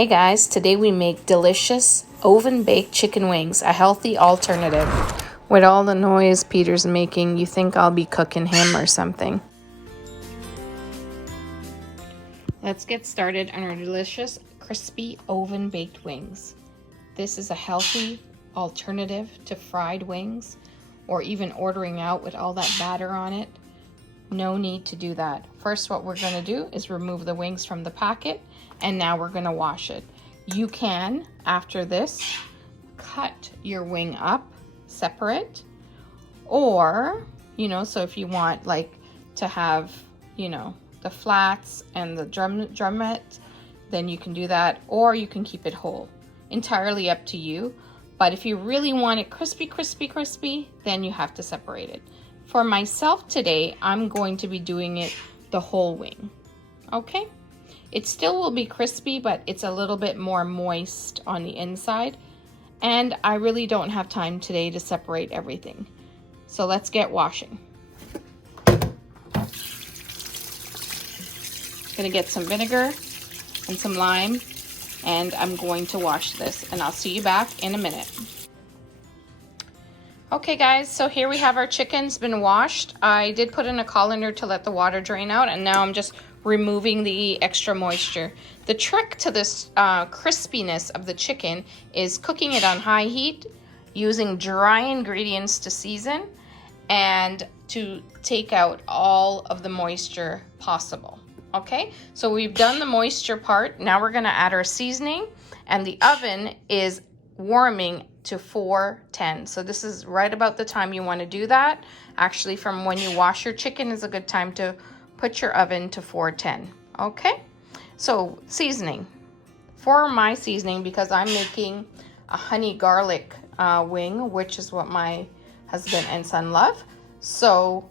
Hey guys, today we make delicious oven-baked chicken wings, a healthy alternative. With all the noise Peter's making, you think I'll be cooking him or something. Let's get started on our delicious, crispy oven-baked wings. This is a healthy alternative to fried wings or even ordering out with all that batter on it. No need to do that. First, what we're going to do is remove the wings from the packet, and now we're going to wash it. You can, after this, cut your wing up separate, or, so if you want like to have, the flats and the drumette, then you can do that, or you can keep it whole. Entirely up to you. But if you really want it crispy, then you have to separate it. For myself today, I'm going to be doing it the whole wing, okay? It still will be crispy, but it's a little bit more moist on the inside. And I really don't have time today to separate everything. So let's get washing. Gonna get some vinegar and some lime, and I'm going to wash this, and I'll see you back in a minute. Okay guys, so here we have our chicken's been washed. I did put in a colander to let the water drain out, and now I'm just removing the extra moisture. The trick to this crispiness of the chicken is cooking it on high heat, using dry ingredients to season, and to take out all of the moisture possible. Okay, so we've done the moisture part. Now we're gonna add our seasoning, and the oven is warming to 410. So this is right about the time you want to do that. Actually, from when you wash your chicken is a good time to put your oven to 410. Okay, so seasoning. For my seasoning, because I'm making a honey garlic wing, which is what my husband and son love, so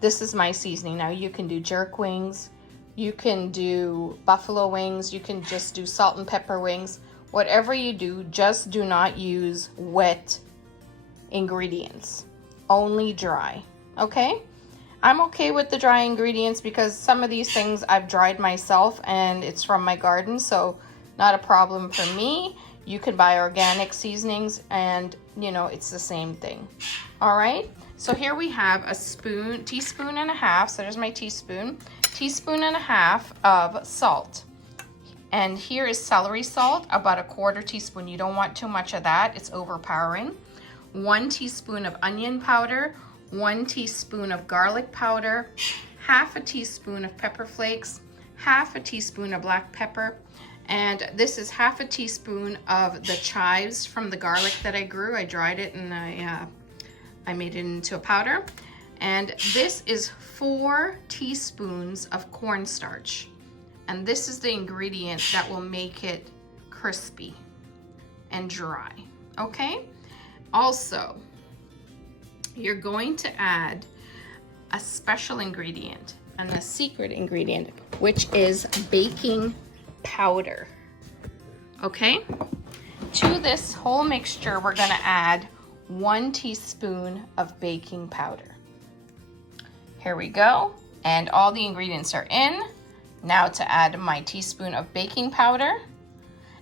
this is my seasoning. Now you can do jerk wings, you can do buffalo wings, you can just do salt and pepper wings. Whatever you do, just do not use wet ingredients, only dry, okay? I'm okay with the dry ingredients because some of these things I've dried myself and it's from my garden, so not a problem for me. You can buy organic seasonings and, it's the same thing. All right, so here we have a teaspoon and a half, so there's my teaspoon and a half of salt. And here is celery salt, about a 1/4 teaspoon. You don't want too much of that, it's overpowering. 1 teaspoon of onion powder, 1 teaspoon of garlic powder, 1/2 teaspoon of pepper flakes, 1/2 teaspoon of black pepper, and this is 1/2 teaspoon of the chives from the garlic that I grew. I dried it and I made it into a powder. And this is 4 teaspoons of cornstarch. And this is the ingredient that will make it crispy and dry, okay? Also, you're going to add a special ingredient and a secret ingredient, which is baking powder, okay? To this whole mixture, we're gonna add 1 teaspoon of baking powder. Here we go, and all the ingredients are in. Now to add my teaspoon of baking powder.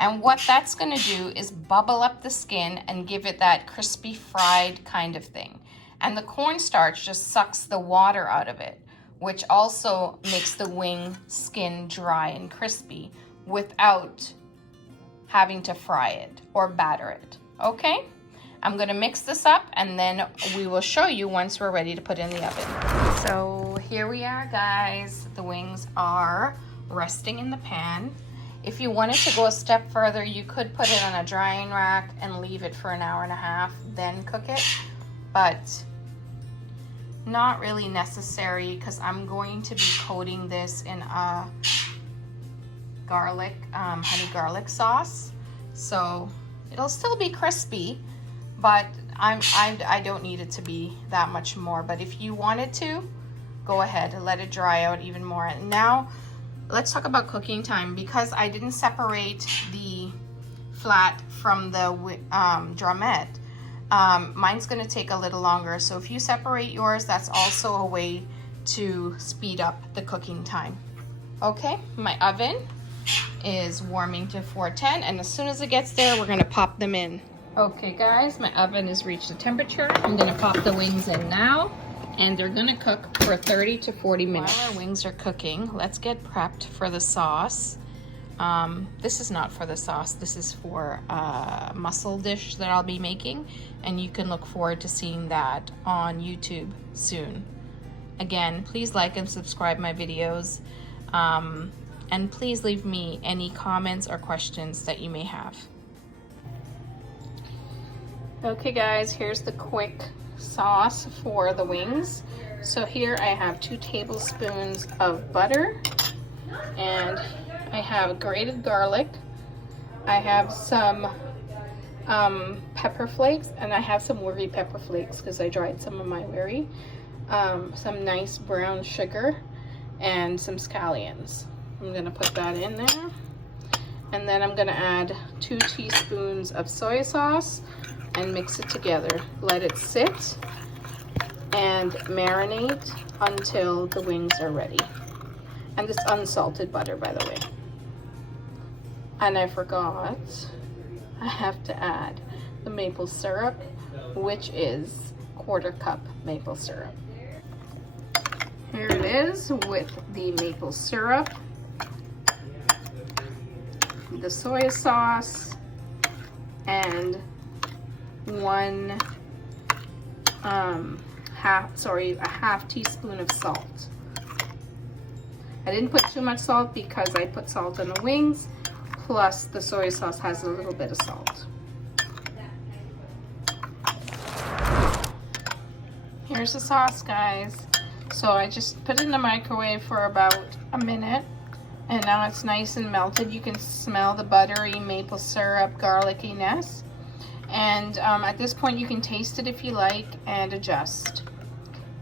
And what that's gonna do is bubble up the skin and give it that crispy fried kind of thing. And the cornstarch just sucks the water out of it, which also makes the wing skin dry and crispy without having to fry it or batter it, okay? I'm gonna mix this up and then we will show you once we're ready to put in the oven. So here we are, guys. The wings are resting in the pan. If you wanted to go a step further, you could put it on a drying rack and leave it for an 1.5 hours, then cook it. But not really necessary because I'm going to be coating this in a honey garlic sauce. So it'll still be crispy, but I don't need it to be that much more. But if you wanted to, go ahead and let it dry out even more. And now let's talk about cooking time. Because I didn't separate the flat from the drumette, mine's gonna take a little longer. So if you separate yours, that's also a way to speed up the cooking time. Okay, my oven is warming to 410, and as soon as it gets there, we're gonna pop them in. Okay guys, my oven has reached the temperature. I'm gonna pop the wings in now, and they're gonna cook for 30 to 40 minutes. While our wings are cooking, let's get prepped for the sauce. This is not for the sauce, this is for a mussel dish that I'll be making, and you can look forward to seeing that on YouTube soon. Again, please like and subscribe my videos, and please leave me any comments or questions that you may have. Okay guys, here's the quick sauce for the wings. So here I have 2 tablespoons of butter, and I have grated garlic. I have some pepper flakes, and I have some Wari pepper flakes because I dried some of my Wari. Some nice brown sugar and some scallions. I'm gonna put that in there, and then I'm gonna add 2 teaspoons of soy sauce and mix it together. Let it sit and marinate until the wings are ready. And it's unsalted butter, by the way. And I forgot, I have to add the maple syrup, which is 1/4 cup maple syrup. Here it is with the maple syrup, the soy sauce, and a half teaspoon of salt. I didn't put too much salt because I put salt on the wings, plus the soy sauce has a little bit of salt. Here's the sauce, guys. So I just put it in the microwave for about a minute, and now it's nice and melted. You can smell the buttery maple syrup garlickiness, and at this point you can taste it if you like and adjust,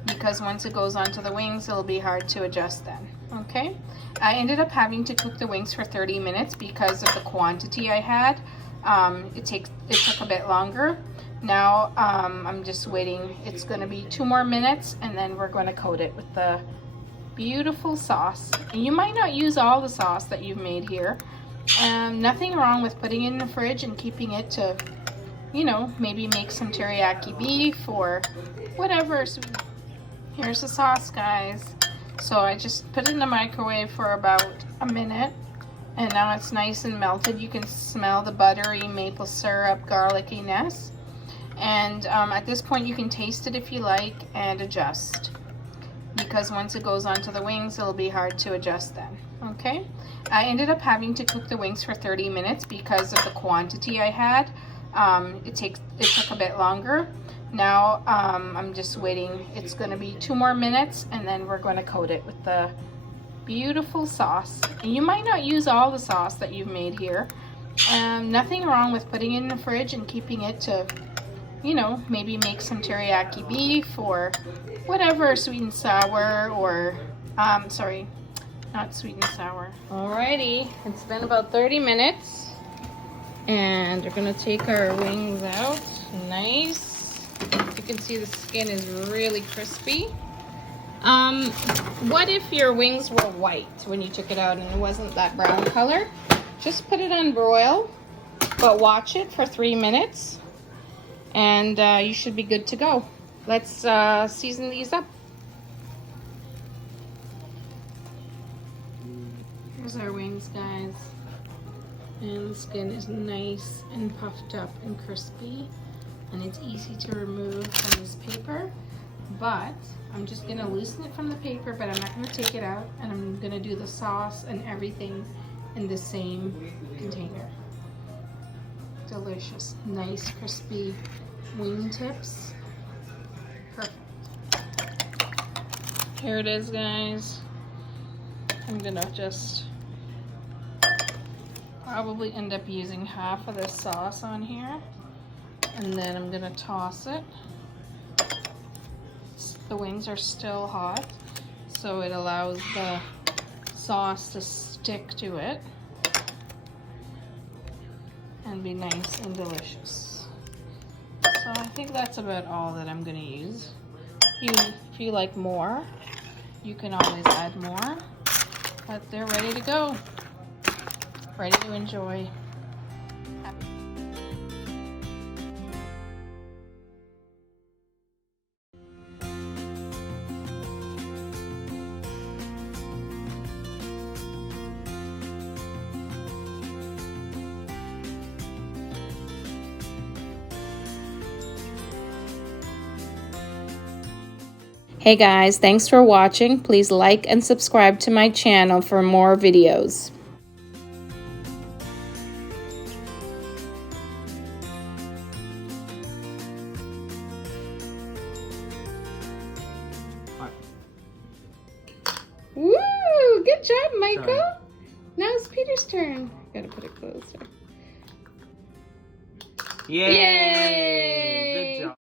because once it goes onto the wings it'll be hard to adjust then. Okay, I ended up having to cook the wings for 30 minutes because of the quantity I had. It took a bit longer. Now I'm just waiting. It's going to be 2 more minutes, and then we're going to coat it with the beautiful sauce. And you might not use all the sauce that you've made here. Nothing wrong with putting it in the fridge and keeping it to, you know, maybe make some teriyaki beef or whatever. So here's the sauce, guys. So I just put it in the microwave for about a minute, and now it's nice and melted. You can smell the buttery maple syrup garlickiness, and at this point you can taste it if you like and adjust, because once it goes onto the wings it'll be hard to adjust then. Okay, I ended up having to cook the wings for 30 minutes because of the quantity I had. It took a bit longer. Now I'm just waiting. It's going to be 2 more minutes, and then we're going to coat it with the beautiful sauce. And you might not use all the sauce that you've made here. Nothing wrong with putting it in the fridge and keeping it to, you know, maybe make some teriyaki beef or whatever, sweet and sour, or sorry, not sweet and sour. Alrighty, it's been about 30 minutes, and we're gonna take our wings out. Nice. You can see the skin is really crispy. What if your wings were white when you took it out and it wasn't that brown color? Just put it on broil, but watch it for 3 minutes, and you should be good to go. Let's season these up. Here's our wings, guys. And the skin is nice and puffed up and crispy, and it's easy to remove from this paper. But I'm just gonna loosen it from the paper, but I'm not gonna take it out, and I'm gonna do the sauce and everything in the same container. Delicious, nice crispy wing tips. Perfect. Here it is, guys. I'm gonna just probably end up using half of this sauce on here, and then I'm gonna toss it. The wings are still hot, so it allows the sauce to stick to it and be nice and delicious. So I think that's about all that I'm gonna use. If you like more, you can always add more, but they're ready to go. Ready to enjoy. Hey guys, thanks for watching. Please like and subscribe to my channel for more videos. Woo! Good job, Michael. Now it's Peter's turn. Gotta put it closer. Yay!